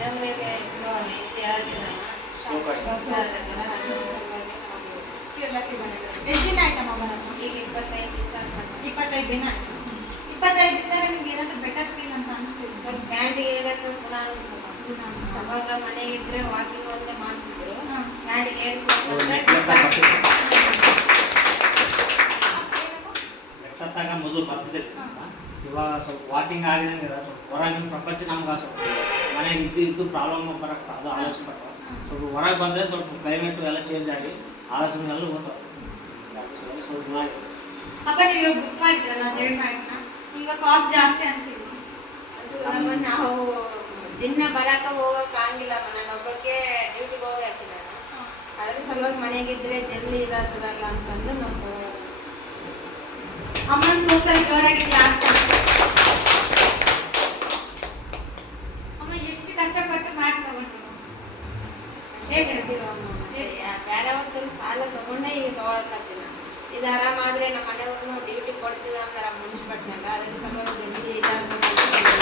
ಮನೆ ಮೇಲೆ ಎಷ್ಟು ದಿನ ಆಯ್ತಮ್ಮ ಬರೋದು? ಈಗ 25 ದಿವಸ 25 ದಿನ ಆಯ್ತು. 25 ದಿನದಾಗ ನಿಮ್ಗೆ ಏನಾದ್ರು ಬೆಟರ್ ಫೀಲ್ ಅಂತ ಅನಿಸ್ತಿದೆ? ಸ್ವಲ್ಪ ಕ್ಯಾಂಡಿಗೆ ಏನಾದ್ರು ಪುನಃ ಅನಿಸ್ತದೆ. ಅವಾಗ ಮನೆಗಿದ್ರೆ ವಾಕಿಂಗ್ ಒಂದೇ ಮಾಡ್ತಿದ್ರು. ಕ್ಯಾಂಡಿಗೆ ಎಷ್ಟೊತ್ತಾಗ ಮೊದಲು ಬರ್ತಿದ್ದೆ. ಇವಾಗ ಸ್ವಲ್ಪ ವಾಕಿಂಗ್ ಆಗಿದಂಗೆ ಸ್ವಲ್ಪ ಹೊರಗಿನ ಪ್ರಪಂಚ ನಮ್ಗೆ ಸ್ವಲ್ಪ ಮನೆಗೆ ಇದ್ದು ಪ್ರಾಬ್ಲಮ್ ಬರಕ್ಕೆ ಅದು ಆಲೋಚನೆ ಬರ್ತಾವೆ. ಸ್ವಲ್ಪ ಹೊರಗೆ ಬಂದರೆ ಸ್ವಲ್ಪ ಕ್ಲೈಮೇಟು ಎಲ್ಲ ಚೇಂಜ್ ಆಗಿ ಆಲೋಚನೆ ಎಲ್ಲ ಹೋಗ್ತಾವೆ. ಸ್ವಲ್ಪ ಅಪ್ಪ ನೀವು ಇವಾಗ ಬುಕ್ ಮಾಡಿದ್ರಲ್ಲ ಜೈಲ್ ಬ್ಯಾಂಕ್ನ, ನಿಮ್ಗೆ ಕಾಸ್ಟ್ ಜಾಸ್ತಿ ಅನ್ಸಿಲ್ಲ? ನಾವು ದಿನ ಬರಕ ಹೋಗಕ್ ಆಗಿಲ್ಲ. ನಾನು ಒಬ್ಬಕ್ಕೆ ಡ್ಯೂಟಿಗೆ ಹೋಗಕ್ಕೆ ನಾನು ಅದ್ರ ಸಲುವಾಗಿ ಮನೆಗಿದ್ರೆ ಜಲ್ದಿ ಇದಾಗ್ತದಲ್ಲ ಅಂತಂದು ನಾವು ತಗೊಳ್ಳೋದು. ಅಮ್ಮನ ತೂಕ ಜೋರಾಗಿ ಜಾಸ್ತಿ. ಅಮ್ಮ ಎಷ್ಟು ಕಷ್ಟಪಟ್ಟು ಮಾಡಿ ತಗೊಂಡ್ರು? ಹೇಳ್ತೀವಿ ಬೇರೆ ಹೊತ್ತಲ್ಲಿ ಸಾಲ ತಗೊಂಡೇ ಈಗ ತಗೊಳಕತ್ತೀನಿ. ಇದು ಆರಾಮಾದ್ರೆ ನಮ್ಮ ಮನೆಯವ್ರನ್ನು ಡ್ಯೂಟಿ ಕೊಡ್ತೀವಿ ಅಂದ್ರೆ ಮುನ್ಸಿಪಟ್ನಾಗ ಅದ್ರ ಸಲುವಾಗಿ ಜಲ್ದಿ ಇದಾಗ್ತದೆ.